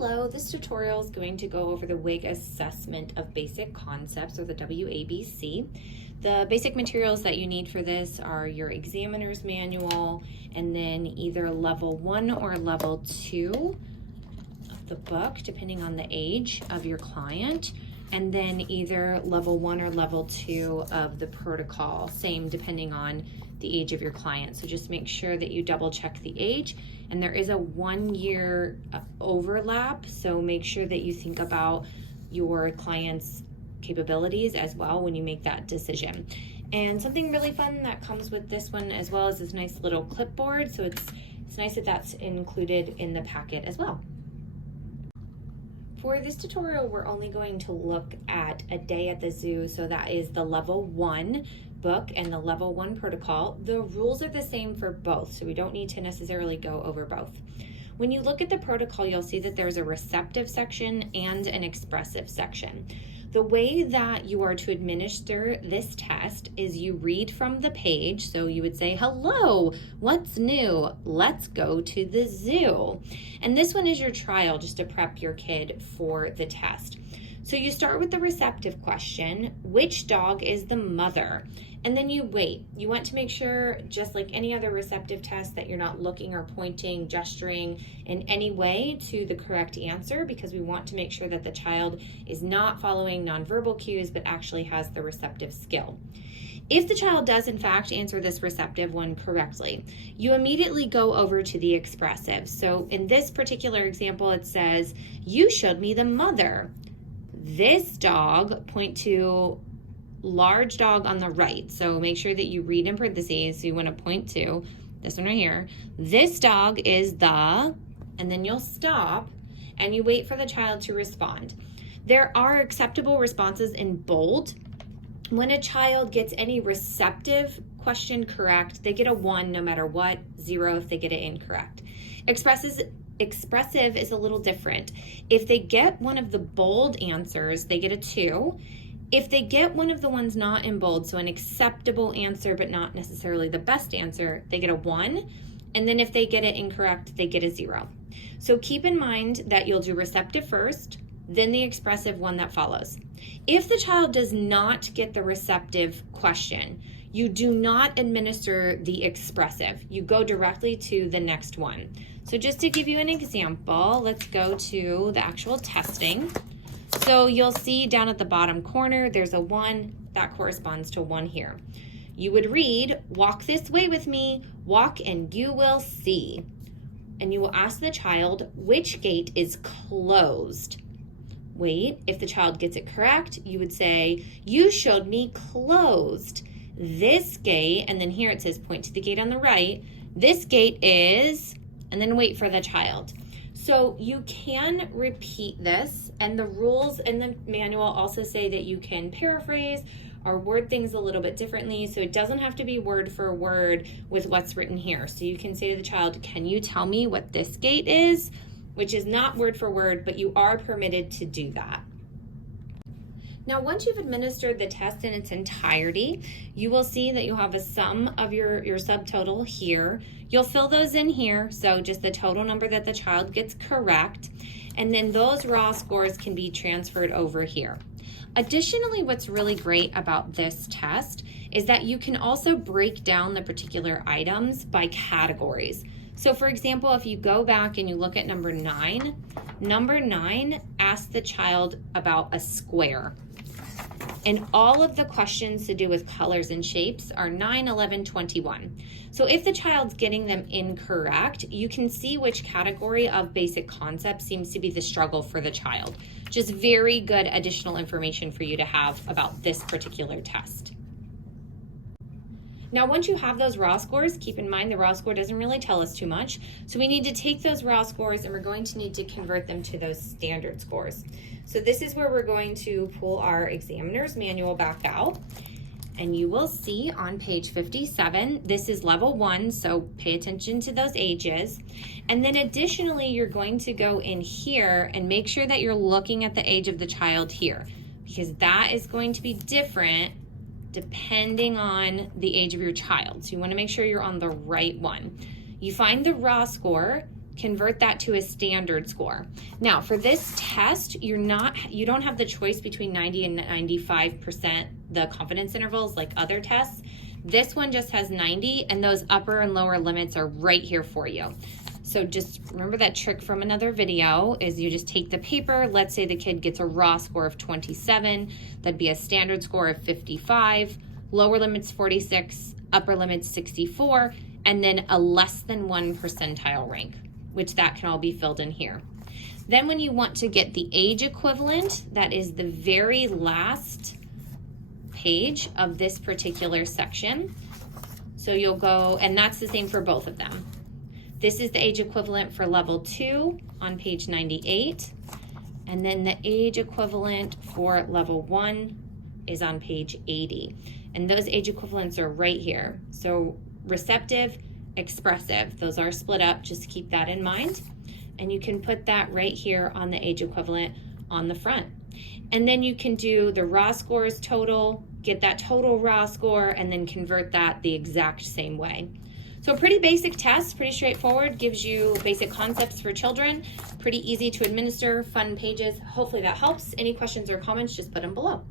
Hello, this tutorial is going to go over the WIG assessment of basic concepts, or the WABC. The basic materials that you need for this are your examiner's manual and then either level 1 or level 2 of the book, depending on the age of your client, and then either level 1 or level 2 of the protocol, same depending on the age of your client. So just make sure that you double check the age, and there is a 1-year overlap, so make sure that you think about your client's capabilities as well when you make that decision. And something really fun that comes with this one as well is this nice little clipboard, so it's nice that that's included in the packet as well. For this tutorial, we're only going to look at A Day at the Zoo, so that is the level 1 book and the level 1 protocol. The rules are the same for both, so we don't need to necessarily go over both. When you look at the protocol, you'll see that there's a receptive section and an expressive section. The way that you are to administer this test is you read from the page. So you would say, hello, what's new? Let's go to the zoo. And this one is your trial, just to prep your kid for the test. So you start with the receptive question, which dog is the mother? And then you wait. You want to make sure, just like any other receptive test, that you're not looking or pointing, gesturing in any way to the correct answer, because we want to make sure that the child is not following nonverbal cues, but actually has the receptive skill. If the child does in fact answer this receptive one correctly, you immediately go over to the expressive. So in this particular example, it says, you showed me the mother. This dog, point to large dog on the right. So make sure that you read in parentheses. So you want to point to this one right here. This dog is the, and then you'll stop and you wait for the child to respond. There are acceptable responses in bold. When a child gets any receptive question correct, they get a 1 no matter what, 0 if they get it incorrect. Expressive is a little different. If they get one of the bold answers, they get a 2. If they get one of the ones not in bold, so an acceptable answer but not necessarily the best answer, they get a 1. And then if they get it incorrect, they get a 0. So keep in mind that you'll do receptive first, then the expressive one that follows. If the child does not get the receptive question, you do not administer the expressive. You go directly to the next one. So just to give you an example, let's go to the actual testing. So you'll see down at the bottom corner, there's a 1 that corresponds to 1 here. You would read, walk this way with me, walk and you will see. And you will ask the child, which gate is closed? Wait, if the child gets it correct, you would say, you showed me closed. This gate, and then here it says point to the gate on the right, this gate is, and then wait for the child. So you can repeat this, and the rules in the manual also say that you can paraphrase or word things a little bit differently, so it doesn't have to be word for word with what's written here. So you can say to the child, can you tell me what this gate is? Which is not word for word, but you are permitted to do that. Now, once you've administered the test in its entirety, you will see that you'll have a sum of your subtotal here. You'll fill those in here, so just the total number that the child gets correct, and then those raw scores can be transferred over here. Additionally, what's really great about this test is that you can also break down the particular items by categories. So for example, if you go back and you look at number 9 asks the child about a square. And all of the questions to do with colors and shapes are 9, 11, 21. So if the child's getting them incorrect, you can see which category of basic concepts seems to be the struggle for the child. Just very good additional information for you to have about this particular test. Now, once you have those raw scores, keep in mind the raw score doesn't really tell us too much. So we need to take those raw scores and we're going to need to convert them to those standard scores. So this is where we're going to pull our examiner's manual back out. And you will see on page 57, this is level 1, so pay attention to those ages. And then additionally, you're going to go in here and make sure that you're looking at the age of the child here, because that is going to be different depending on the age of your child. So you want to make sure you're on the right one. You find the raw score, convert that to a standard score. Now, for this test, you don't have the choice between 90 and 95%, the confidence intervals like other tests. This one just has 90, and those upper and lower limits are right here for you. So just remember that trick from another video is you just take the paper. Let's say the kid gets a raw score of 27. That'd be a standard score of 55, lower limits 46, upper limits 64, and then a less than 1 percentile rank, which that can all be filled in here. Then when you want to get the age equivalent, that is the very last page of this particular section. So you'll go, and that's the same for both of them. This is the age equivalent for level 2 on page 98. And then the age equivalent for level 1 is on page 80. And those age equivalents are right here. So receptive, expressive, those are split up, just keep that in mind. And you can put that right here on the age equivalent on the front. And then you can do the raw scores total, get that total raw score, and then convert that the exact same way. So a pretty basic test, pretty straightforward, gives you basic concepts for children, pretty easy to administer, fun pages. Hopefully that helps. Any questions or comments, just put them below.